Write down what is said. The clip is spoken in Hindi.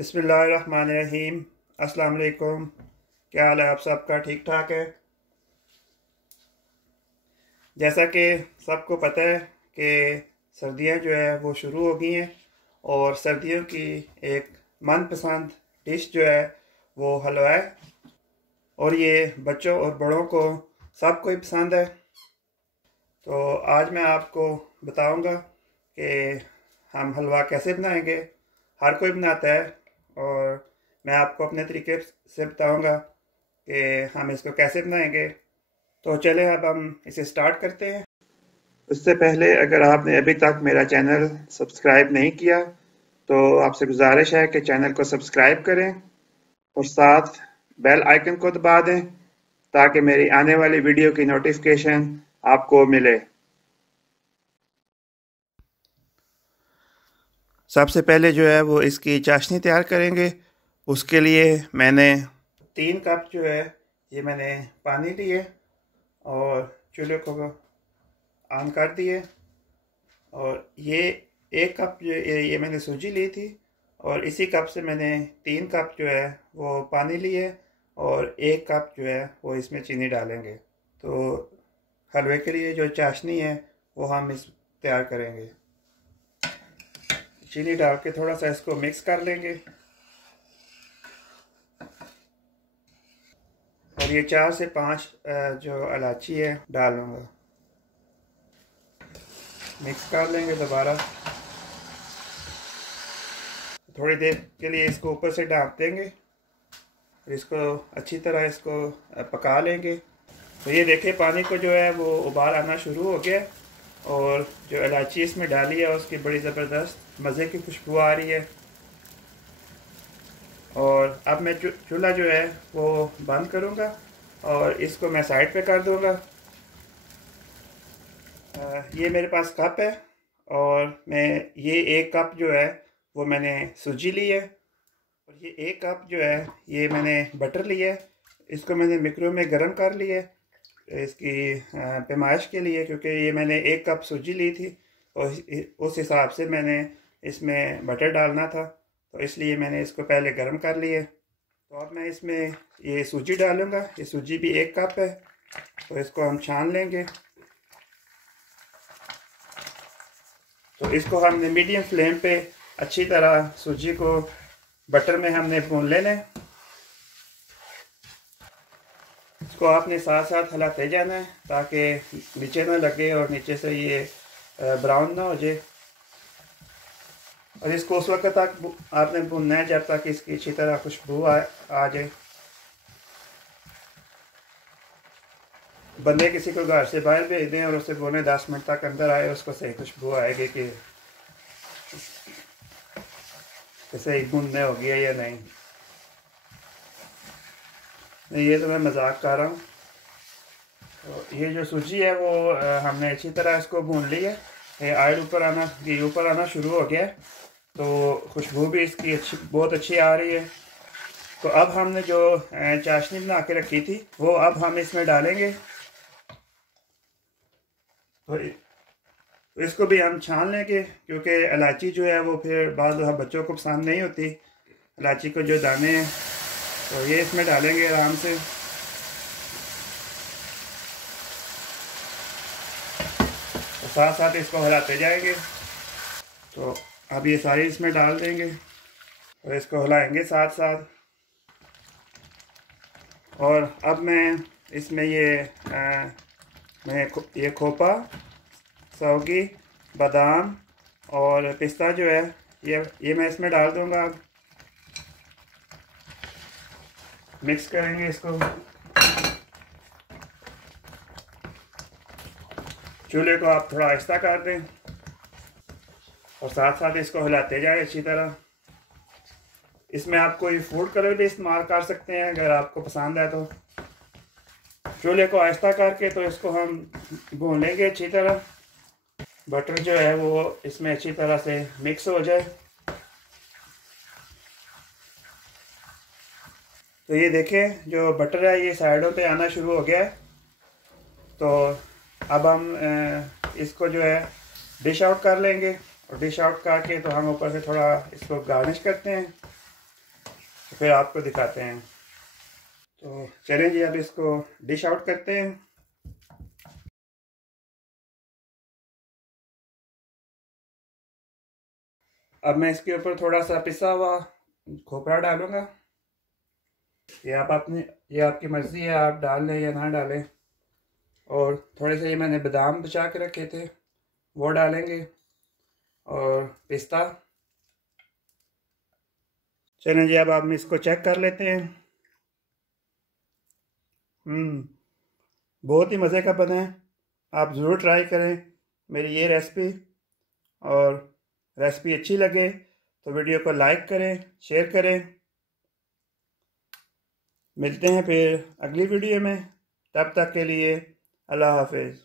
बिस्मिल्लाहिर्रहमानिर्रहीम। अस्सलाम वालेकुम। क्या हाल है आप सबका? ठीक ठाक है। जैसा कि सबको पता है कि सर्दियां जो है वो शुरू हो गई हैं और सर्दियों की एक मनपसंद डिश जो है वो हलवा है और ये बच्चों और बड़ों को सबको ही पसंद है। तो आज मैं आपको बताऊंगा कि हम हलवा कैसे बनाएंगे। हर कोई बनाता है और मैं आपको अपने तरीके से बताऊंगा कि हम इसको कैसे बनाएंगे। तो चलें अब हम इसे स्टार्ट करते हैं। उससे पहले अगर आपने अभी तक मेरा चैनल सब्सक्राइब नहीं किया तो आपसे गुजारिश है कि चैनल को सब्सक्राइब करें और साथ बेल आइकन को दबा दें ताकि मेरी आने वाली वीडियो की नोटिफिकेशन आपको मिले। सबसे पहले जो है वो इसकी चाशनी तैयार करेंगे। उसके लिए मैंने 3 कप जो है ये मैंने पानी लिए और चूल्हे को ऑन कर दिए। और ये 1 कप जो ये मैंने सूजी ली थी और इसी कप से मैंने 3 कप जो है वो पानी लिए और 1 कप जो है वो इसमें चीनी डालेंगे। तो हलवे के लिए जो चाशनी है वो हम इस तैयार करेंगे। चीनी डाल के थोड़ा सा इसको मिक्स कर लेंगे और ये 4 से 5 जो इलायची है डाल लूँगा। मिक्स कर लेंगे दोबारा। थोड़ी देर के लिए इसको ऊपर से ढाँप देंगे, इसको अच्छी तरह इसको पका लेंगे। तो ये देखिए पानी को जो है वो उबाल आना शुरू हो गया और जो इलायची इसमें डाली है उसकी बड़ी ज़बरदस्त मज़े की खुशबू आ रही है। और अब मैं चूल्हा जो है वो बंद करूँगा और इसको मैं साइड पे कर दूँगा। ये मेरे पास कप है और मैं ये 1 कप जो है वो मैंने सूजी ली है और ये 1 कप जो है ये मैंने बटर लिया है। इसको मैंने मिक्रो में गर्म कर लिया है इसकी पैमाइश के लिए, क्योंकि ये मैंने 1 कप सूजी ली थी और उस हिसाब से मैंने इसमें बटर डालना था, तो इसलिए मैंने इसको पहले गर्म कर लिया। तो अब मैं इसमें ये सूजी डालूँगा। ये सूजी भी 1 कप है तो इसको हम छान लेंगे। तो इसको हमने मीडियम फ्लेम पे अच्छी तरह सूजी को बटर में हमने भून लेना है। इसको आपने साथ साथ हिलाते जाना है ताकि नीचे ना लगे और नीचे से ये ब्राउन ना हो जाए। और इसको उस वक्त तक आपने भूनना है जब तक इसकी अच्छी तरह खुशबू आ जाए। बंदे किसी को घर से बाहर भेज दें और उसे बोले 10 मिनट तक अंदर आए, उसको सही खुशबू आएगी कि सही भूनने हो गया या नहीं। ये तो मैं मजाक कर रहा हूँ। तो ये जो सूजी है वो हमने अच्छी तरह इसको भून ली है। ये ऑयल ऊपर आना शुरू हो गया है तो खुशबू भी इसकी बहुत अच्छी आ रही है। तो अब हमने जो चाशनी बना के रखी थी वो अब हम इसमें डालेंगे। तो इसको भी हम छान लेंगे क्योंकि इलायची जो है वो फिर बाद बच्चों को पसंद नहीं होती। इलायची को जो दाने हैं तो ये इसमें डालेंगे आराम से। तो साथ साथ इसको हिलाते जाएंगे। तो अब ये सारी इसमें डाल देंगे और इसको हिलाएंगे साथ साथ। और अब मैं इसमें ये खोपा, सौगी, बादाम और पिस्ता जो है ये मैं इसमें डाल दूंगा। मिक्स करेंगे इसको। चूल्हे को आप थोड़ा आहिस्ता कर दें और साथ साथ इसको हिलाते जाए अच्छी तरह। इसमें आप कोई फूड कलर भी इस्तेमाल कर सकते हैं अगर आपको पसंद है तो। चूल्हे को आहिस्ता करके तो इसको हम भून लेंगे अच्छी तरह। बटर जो है वो इसमें अच्छी तरह से मिक्स हो जाए। तो ये देखें जो बटर है ये साइडों पे आना शुरू हो गया है। तो अब हम इसको जो है डिश आउट कर लेंगे और डिश आउट करके तो हम ऊपर से थोड़ा इसको गार्निश करते हैं। फिर आपको दिखाते हैं। तो चलें जी, अब इसको डिश आउट करते हैं। अब मैं इसके ऊपर थोड़ा सा पिसा हुआ खोपरा डालूंगा। ये आपकी मर्ज़ी है, आप डाल लें या ना डालें। और थोड़े से ये मैंने बादाम बचा के रखे थे, वो डालेंगे, और पिस्ता। चलें जी, अब हम इसको चेक कर लेते हैं। बहुत ही मज़े का बना है। आप ज़रूर ट्राई करें मेरी ये रेसिपी, और रेसिपी अच्छी लगे तो वीडियो को लाइक करें, शेयर करें। मिलते हैं फिर अगली वीडियो में, तब तक के लिए अल्लाह हाफिज़।